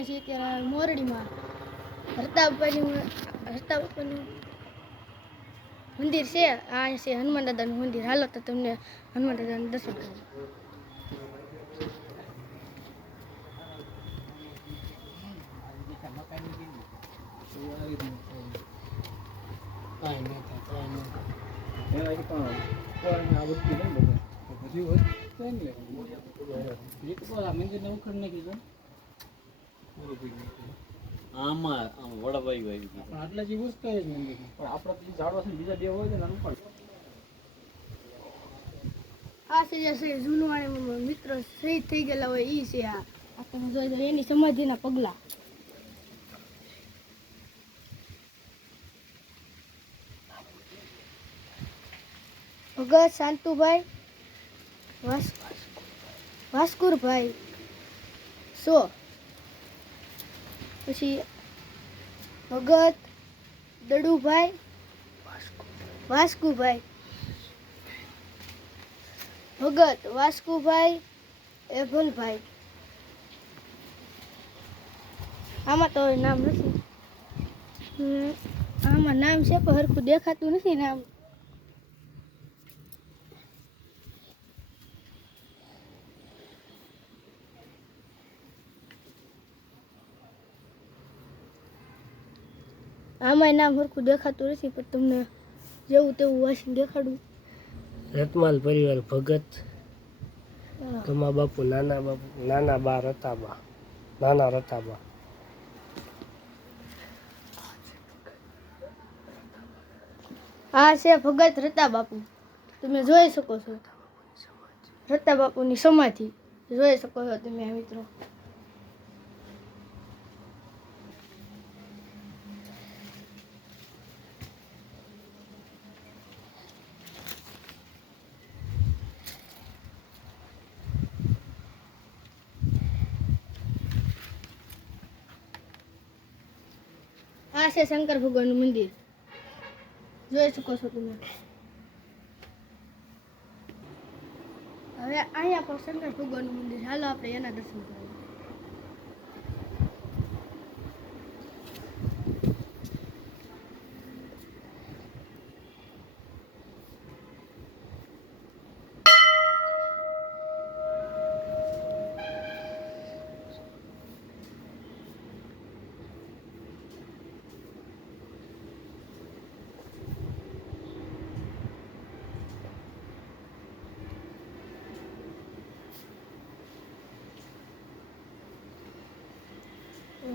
અમે છીએ અત્યારે મોરડીમાં હરતા બાપાનું મંદિર છે. આ છે હનુમાન દાદાનું મંદિર. હાલો તો તમને હનુમાન દાદાનું દર્શન કરાવું. આમાં વડાભાઈ ભાઈ આટલા જેવું જ કઈ જ મંદિર પણ આપણા ઝાડવા છે બીજા બે હોય ને નાનું પણ આ છે જે જૂનવાણી મિત્રો શહીદ થઈ ગયેલા હોય એ છે. આ તમે જોઈ દો એની સમાધિના પગલા. ભગત શાંતુભાઈ વાસ્કુરભાઈ સો, પછી ભગત દડુભાઈ વાસ્કુભાઈ, ભગત વાસ્કુભાઈ એભલભાઈ. આમાં તો નામ નથી. આમાં નામ છે પણ હરખું દેખાતું નથી નામ. આમાં નામ હરખું દેખાતું નથી પણ તમને જેવું તેવું વાંચીને દેખાડું. રતમાલ પરિવાર ભગત ગમા બાપુ નાના બા રતાબા નાના રતાબા. આ છે ભગત રતા બાપુ. તમે જોઈ શકો છો રતા બાપુની સમાધિ જોઈ શકો છો તમે મિત્રો. આ છે શંકર ભગવાનનું મંદિર જોઈ શકો છો તમે. હવે અહીંયા પણ શંકર ભગવાનનું મંદિર. હાલો આપણે એના દર્શન કરીએ.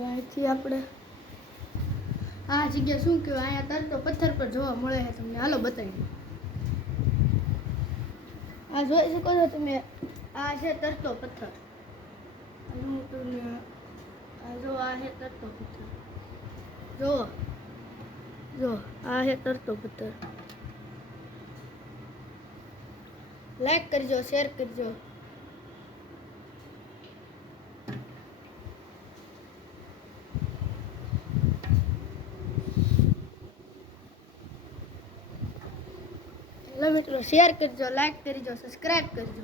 અહીંથી આપણે આ જગ્યા શું કહેવાય, અહીંયા તરતો પથ્થર પર જોવા મળે છે તમને. હાલો બતાવી. આ જોઈ શકો છો તમે. આ છે તરતો પથ્થર. હું તમને જો આ છે તરતો પથ્થર. જો આ છે તરતો પથ્થર. લાઈક કરજો, શેર કરજો. મિત્રો શેર કરજો, લાઈક કરજો, સબસ્ક્રાઇબ કરજો.